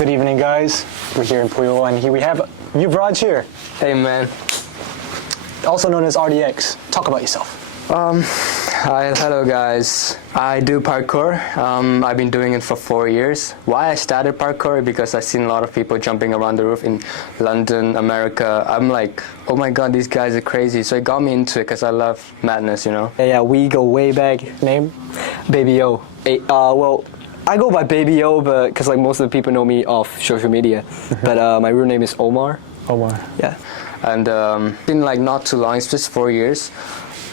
Good evening, guys. We're here in Puyo, and here we have Yuvraj here. Hey, man. Also known as RDX. Talk about yourself. Hi, hello, guys. I do parkour. I've been doing it for 4 years. Why I started parkour? Because I've seen a lot of people jumping around the roof in London, America. I'm like, oh my god, these guys are crazy. So it got me into it because I love madness, you know? Yeah, we go way back. Name? Baby O. Well, I go by Baby O, but because like most of the people know me off social media. But my real name is Omar. Omar. Yeah. And been like not too long, it's just 4 years.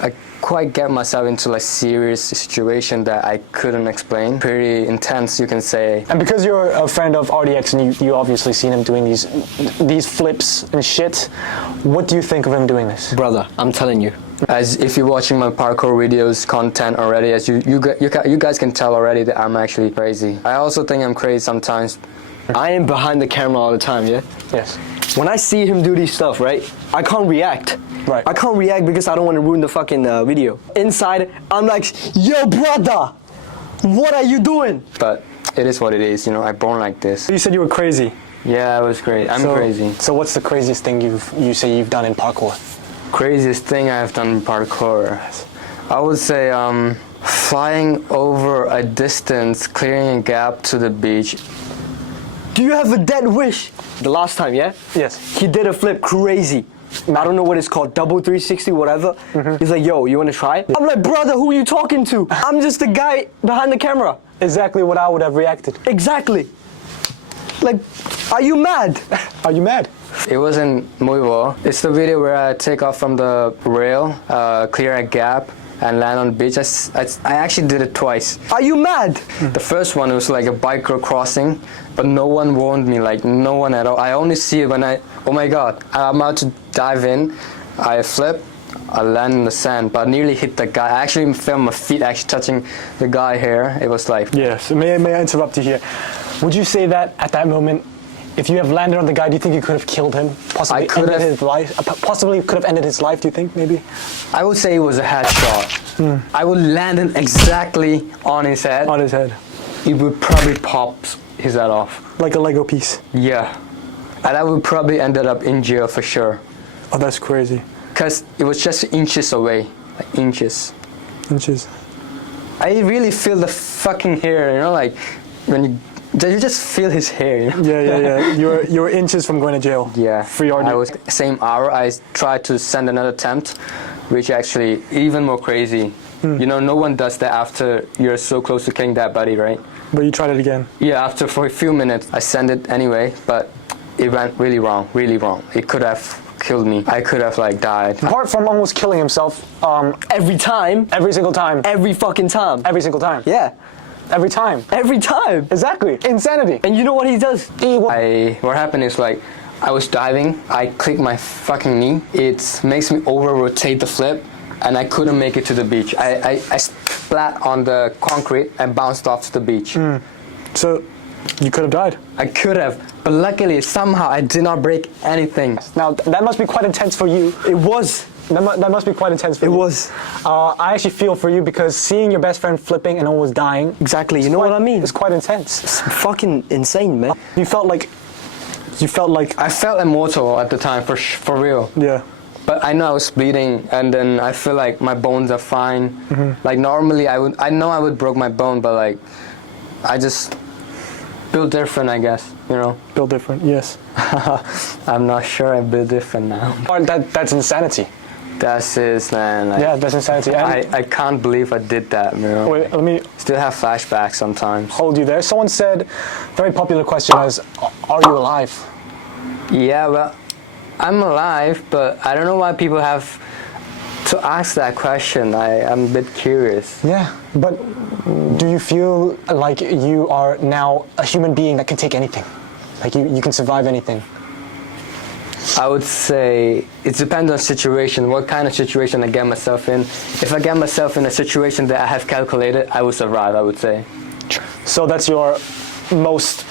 I quite get myself into like serious situation that I couldn't explain. Pretty intense, you can say. And because you're a friend of RDX and you obviously seen him doing these flips and shit, what do you think of him doing this? Brother, I'm telling you. As if you're watching my parkour videos content already, as you guys can tell already that I'm actually crazy. I also think I'm crazy sometimes. I am behind the camera all the time, yeah? Yes. When I see him do these stuff, right, I can't react. Right. I can't react because I don't want to ruin the fucking video. Inside, I'm like, yo, brother, what are you doing? But it is what it is, you know, I'm born like this. You said you were crazy. Yeah, I was crazy. I'm crazy. So what's the craziest thing you say you've done in parkour? Craziest thing I've done in parkour? I would say flying over a distance, clearing a gap to the beach. Do you have a dead wish? The last time, yeah? Yes. He did a flip crazy. I don't know what it's called, double 360, whatever. He's like, yo, you want to try? Yeah. I'm like, brother, who are you talking to? I'm just the guy behind the camera. Exactly what I would have reacted. Exactly. Like, are you mad? Are you mad? It wasn't muy well. It's the video where I take off from the rail, clear a gap, and land on the beach. I actually did it twice. Are you mad? The first one was like a biker crossing, but no one warned me, like no one at all. I only see it when oh my god, I'm about to dive in, I flip, I land in the sand, but I nearly hit the guy. I actually felt my feet actually touching the guy here. It was like... Yes, may I interrupt you here? Would you say that at that moment, if you have landed on the guy, do you think you could have killed him? Possibly ended his life? Possibly could have ended his life, do you think, maybe? I would say it was a headshot. I would land it exactly on his head. On his head. It would probably pop his head off. Like a Lego piece. Yeah. And I would probably ended up in jail for sure. Oh, that's crazy. Because it was just inches away. Like inches. Inches. I really feel the fucking hair, you know, like when you just feel his hair, you know? Yeah. You were inches from going to jail. Yeah. Free RD. I was same hour. I tried to send another attempt, which actually even more crazy. You know, no one does that after you're so close to killing that buddy, right? But you tried it again. Yeah. After for a few minutes, I sent it anyway, but it went really wrong. Really wrong. It could have killed me. I could have like died. Apart from almost killing himself, Every time. every single time. Every fucking time. Every single time. Yeah. Every time. Every time. Exactly. Insanity. And you know what he does? What happened is like, I was diving, I clicked my fucking knee. It makes me over-rotate the flip, and I couldn't make it to the beach. I splat on the concrete and bounced off to the beach. So, you could have died. I could have, but luckily, somehow, I did not break anything. Now, that must be quite intense for you. It was. That must be quite intense for you. It was. I actually feel for you because seeing your best friend flipping and almost dying. Exactly, you know what I mean? It's quite intense. It's fucking insane, man. You felt like... I felt immortal at the time, for real. Yeah. But I know I was bleeding, and then I feel like my bones are fine. Like normally, I know I would broke my bone, but like, I just built different, I guess. You know. Built different. Yes. I'm not sure I built different now. That's insanity. That's it, man. Like, yeah, that's insanity. I can't believe I did that, you know. Wait, let me... Still have flashbacks sometimes. Hold you there. Someone said, very popular question is, are you alive? Yeah, well, I'm alive, but I don't know why people have to ask that question. I'm a bit curious. Yeah, but do you feel like you are now a human being that can take anything? Like you can survive anything? I would say it depends on situation, what kind of situation I get myself in. If I get myself in a situation that I have calculated, I will survive, I would say. So that's your most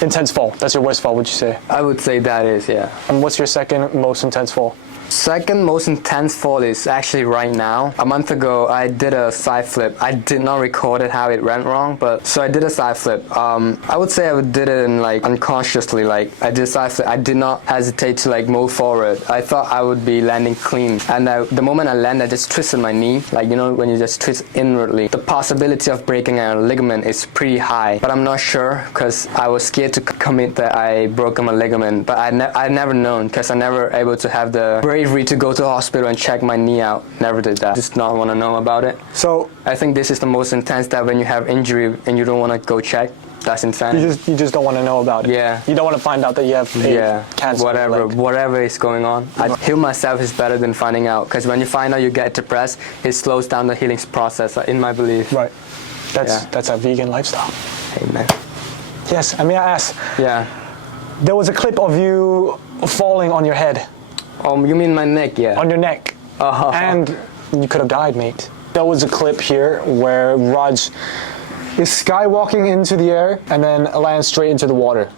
intense fall? That's your worst fall, would you say? I would say that is, yeah. And what's your second most intense fall? Second most intense fall is actually right now. A month ago, I did a side flip. I did not record it how it went wrong, but so I did a side flip. I would say I did it in like unconsciously. Like I did a side flip. I did not hesitate to like move forward. I thought I would be landing clean, and the moment I landed, I just twisted my knee. Like you know when you just twist inwardly, the possibility of breaking a ligament is pretty high. But I'm not sure because I was scared to commit that I broke my ligament. But I never known because I never able to have the bravery to go to the hospital and check my knee out. Never did that. Just not want to know about it. So I think this is the most intense, that when you have injury and you don't want to go check. That's insane. you just don't want to know about it. Yeah. You don't want to find out that you have cancer. Whatever is going on. I heal myself is better than finding out, because when you find out you get depressed, it slows down the healing process. In my belief. Right. That's a vegan lifestyle. Amen. Yes. I mean, I asked. Yeah. There was a clip of you falling on your head. You mean my neck? Yeah. On your neck. And you could have died, mate. There was a clip here where Raj is skywalking into the air and then lands straight into the water.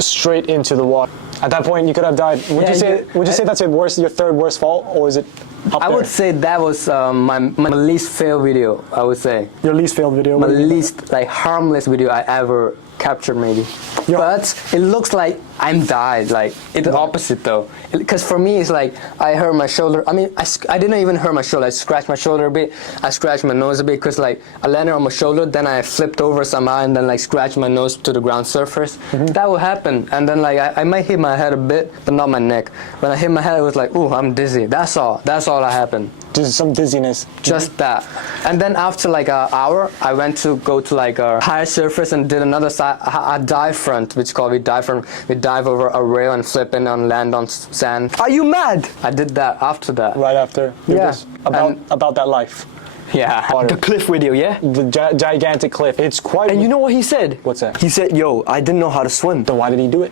Straight into the water. At that point, you could have died. Would you say that's your third worst fall, or is it up there? I would say that was my least failed video. I would say Your least failed video? my least like harmless video I ever captured, maybe. Yeah. But it looks like I'm died. Like it's the opposite though, because for me it's like I hurt my shoulder. I mean, I didn't even hurt my shoulder. I scratched my shoulder a bit. I scratched my nose a bit because like I landed on my shoulder, then I flipped over somehow and then like scratched my nose to the ground surface. That will happen, and then like I might hit my head a bit, but not my neck. When I hit my head, it was like, ooh, I'm dizzy. That's all that happened. Just some dizziness. Just that. And then after like an hour, I went to go to like a higher surface and did another side, a dive front, which is called we dive over a rail and flip in and land on sand. Are you mad? I did that after that. Right after. Yeah. About that life. Yeah. The cliff video, yeah? The gigantic cliff. It's quite. And you know what he said? What's that? He said, yo, I didn't know how to swim. Then why did he do it?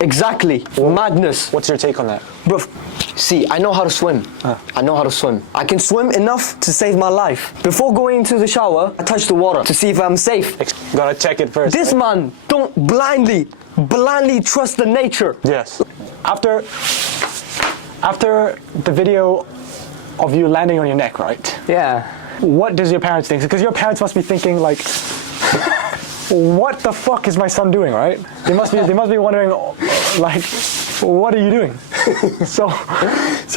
Exactly. Madness. What's your take on that? Bro, see, I know how to swim. I know how to swim. I can swim enough to save my life. Before going into the shower, I touch the water to see if I'm safe. Gotta check it first. This man, don't blindly trust the nature. Yes. After the video of you landing on your neck, right? Yeah. What does your parents think? Because your parents must be thinking like, what the fuck is my son doing, right? They must be wondering, like, what are you doing? So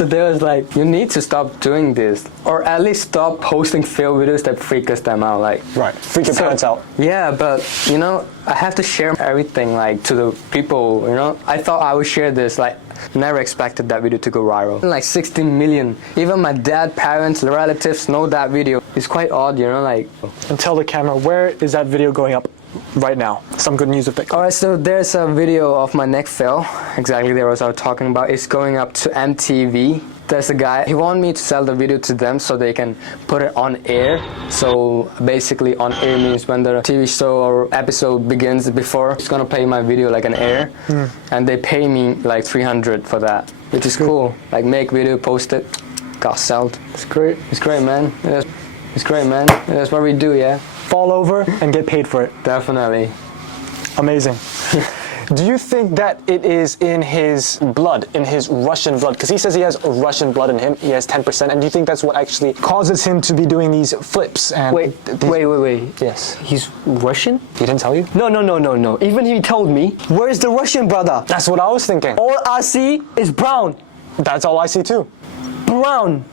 they was like, you need to stop doing this, or at least stop posting fail videos that freak them out. Like, right, freak your parents out. Yeah, but you know, I have to share everything like to the people. You know, I thought I would share this. Like, never expected that video to go viral. Like 16 million. Even my dad, parents, relatives know that video. It's quite odd, you know, like. And tell the camera, where is that video going up right now? Some good news of it. Alright, so there's a video of my neck fail. Exactly, there was what I was talking about. It's going up to MTV. There's a guy, he wanted me to sell the video to them so they can put it on air. So basically on air means when the TV show or episode begins before, it's gonna play my video like an air. And they pay me like 300 for that, which is cool. Like make video, post it, got sold. It's great. It's great, man. It's great, man. That's what we do, yeah. Fall over and get paid for it. Definitely. Amazing. Do you think that it is in his blood, in his Russian blood? Because he says he has Russian blood in him. He has 10%. And do you think that's what actually causes him to be doing these flips? And Wait. Yes. He's Russian? He didn't tell you? No. Even he told me, where's the Russian brother? That's what I was thinking. All I see is brown. That's all I see too. Brown.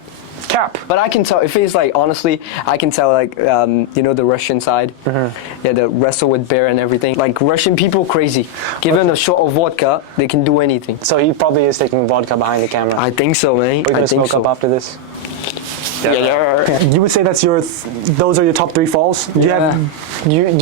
Cap. But I can tell, if it's like, honestly, I can tell like, you know, the Russian side. Yeah, the wrestle with bear and everything. Like Russian people crazy. Given a shot of vodka, they can do anything. So he probably is taking vodka behind the camera. I think so, man. We're gonna smoke up after this. Yeah. You would say that's those are your top 3 falls? Do you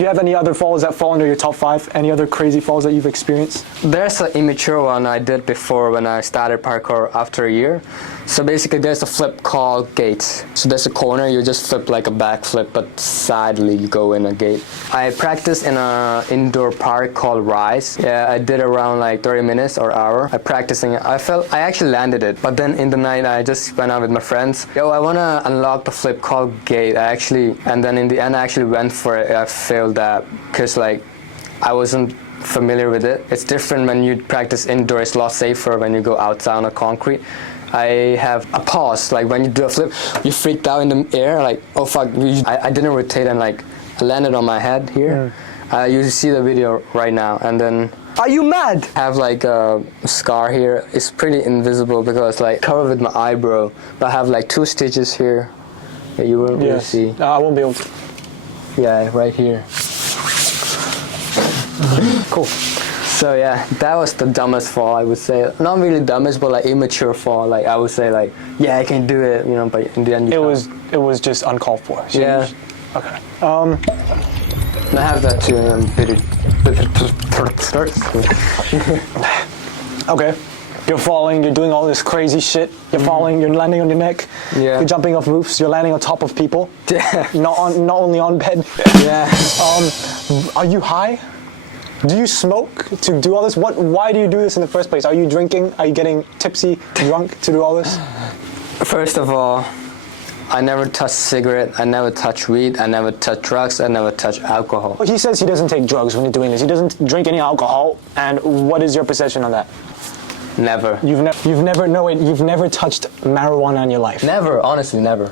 have any other falls that fall under your top 5? Any other crazy falls that you've experienced? There's an immature one I did before when I started parkour after a year. So basically there's a flip called gates. So there's a corner, you just flip like a back flip, but sidely you go in a gate. I practiced in an indoor park called Rise. Yeah, I did around like 30 minutes or hour. I practicing it. I actually landed it, but then in the night I just went out with my friends. Yo, I wanna unlock the flip called gate. And then in the end I actually went for it. I failed that because like I wasn't familiar with it. It's different when you practice indoors. It's a lot safer when you go outside on the concrete. I have a pause. Like when you do a flip, you freaked out in the air. Like, oh fuck, I didn't rotate and like I landed on my head here. You see the video right now, and then. Are you mad? I have like a scar here. It's pretty invisible because like covered with my eyebrow. But I have like 2 stitches here that you won't really see. I won't be able to. Yeah, right here. Cool. So yeah, that was the dumbest fall, I would say. Not really dumbest, but like immature fall. Like I would say like, yeah, I can do it, you know, but in the end you can't. It was just uncalled for. So Yeah. Okay. And I have that too, and Okay. You're falling, you're doing all this crazy shit. You're falling, you're landing on your neck. Yeah. You're jumping off roofs, you're landing on top of people. Yeah. Not only on bed. Yeah. Are you high? Do you smoke to do all this? Why do you do this in the first place? Are you drinking? Are you getting tipsy, drunk to do all this? First of all, I never touch cigarette, I never touch weed, I never touch drugs, I never touch alcohol. Well, he says he doesn't take drugs when you're doing this. He doesn't drink any alcohol. And what is your perception on that? Never. You've never touched marijuana in your life. Never, honestly, never.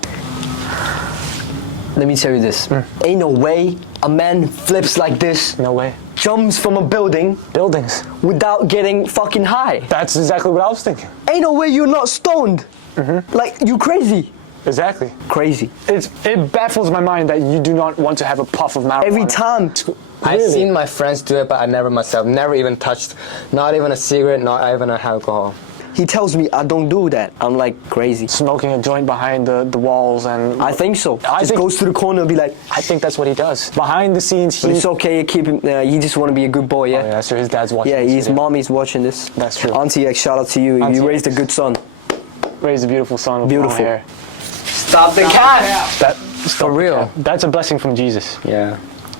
Let me tell you this. Ain't no way a man flips like this, No way. jumps from a building Buildings. without getting fucking high. That's exactly what I was thinking. Ain't no way you're not stoned. Like, you crazy. Exactly. Crazy. It baffles my mind that you do not want to have a puff of marijuana. Every time. I've Really? seen my friends do it, but I never myself. Never even touched, not even a cigarette, not even a alcohol. He tells me I don't do that. I'm like, crazy. Smoking a joint behind the walls and... I think so. I Just think- goes to the corner and be like, I think that's what he does. Behind the scenes, but it's okay, keep him, you just want to be a good boy, yeah? Oh, yeah, so his dad's watching Yeah, this his video. mommy's watching this. That's true. Auntie, like, shout out to you. Auntie. You raised a good son. Raised a beautiful son with Beautiful. long hair. Stop the cat! For real. That's a blessing from Jesus. Yeah.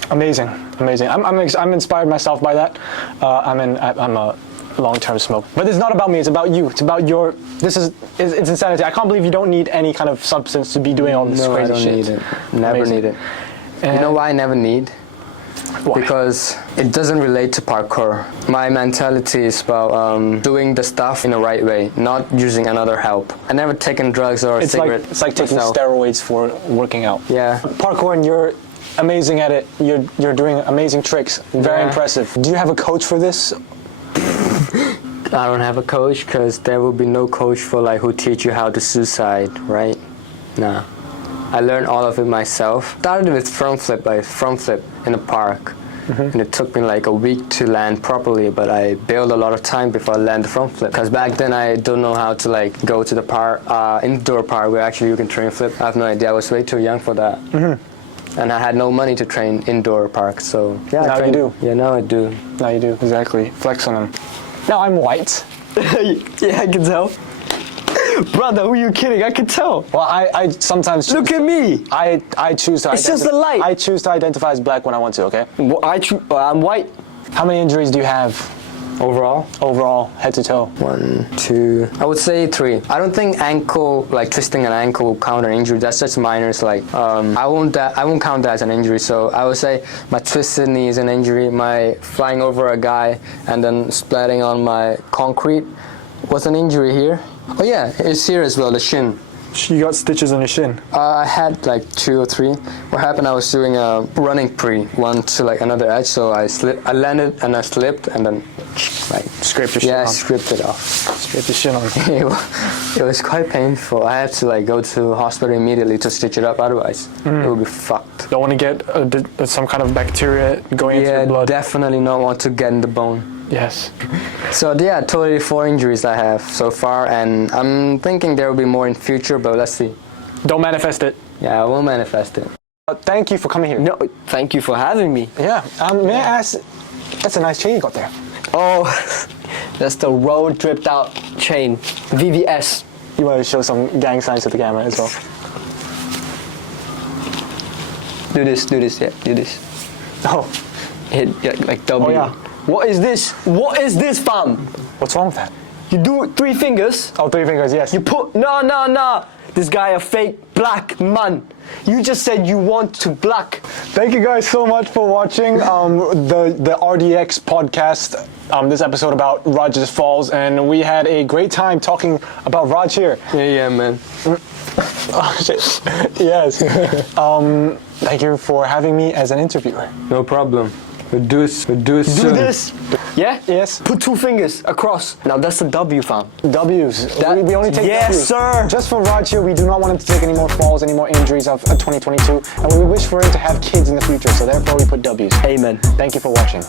Amazing, amazing. I'm inspired myself by that. I'm a long-term smoker, but it's not about me. It's about you. It's about your. It's insanity. I can't believe you don't need any kind of substance to be doing all this No, crazy I don't shit. need it. Never Amazing. need it. You And- know why I never need? Why? Because it doesn't relate to parkour. My mentality is about doing the stuff in the right way, not using another help. I never taken drugs or It's cigarette. like taking myself. steroids for working out. Yeah. Parkour, and you're amazing at it. You're doing amazing tricks. Very Yeah. impressive. Do you have a coach for this? I don't have a coach because there will be no coach for like who teach you how to suicide, right? Nah. I learned all of it myself. Started with front flip in a park. And it took me like a week to land properly, but I built a lot of time before I land the front flip. Because back then I don't know how to like go to the park, indoor park where actually you can train flip. I have no idea. I was way too young for that. And I had no money to train indoor park, so yeah. Now you do. Yeah, now I do. Now you do. Exactly. Flex on them. Now I'm white. Yeah, I can tell. Brother, who are you kidding? I can tell. Well, I sometimes choose Look at me. I choose to. It's just the light. I choose to identify as black when I want to. Okay. I'm white. How many injuries do you have overall, head to toe? 1, 2, I would say 3. I don't think ankle, like twisting an ankle will count an injury. That's just minor. It's like, I won't count that as an injury. So I would say my twisted knee is an injury. My flying over a guy and then splatting on my concrete was an injury here. Oh yeah, it's here as well, the shin. You got stitches on your shin. I had like 2 or 3. What happened, I was doing a running pre, one to like another edge, so I landed and I slipped and then like Scraped your shin I on. scraped it off. Scraped your shin on. It was quite painful. I had to like go to hospital immediately to stitch it up, otherwise it would be fucked. Don't want to get some kind of bacteria going into Yeah, your blood. definitely not want to get in the bone. Yes. So yeah, totally 4 injuries I have so far, and I'm thinking there will be more in future, but let's see. Don't manifest it. Yeah, I will manifest it. Thank you for coming here. No, thank you for having me. Yeah. May I ask? That's a nice chain you got there. Oh, that's the road dripped out chain. VVS. You want to show some gang signs to the camera as well? Do this, yeah, do this. Oh. Hit yeah, like W. Oh, yeah. What is this? What is this, fam? What's wrong with that? You do 3 fingers. Oh, 3 fingers. Yes. You put no. this guy a fake black man. You just said you want to black. Thank you guys so much for watching the RDX podcast. This episode about Raj's Falls, and we had a great time talking about Raj here. Yeah, man. Oh shit. Yes. Thank you for having me as an interviewer. No problem. We'll do it soon. Do this. Yeah? Yes. Put 2 fingers across. Now that's a W, fam. W's. We only take Yes, W's. sir. Just for Raj here, we do not want him to take any more falls, any more injuries of 2022, and we wish for him to have kids in the future, so therefore we put W's. Amen. Thank you for watching.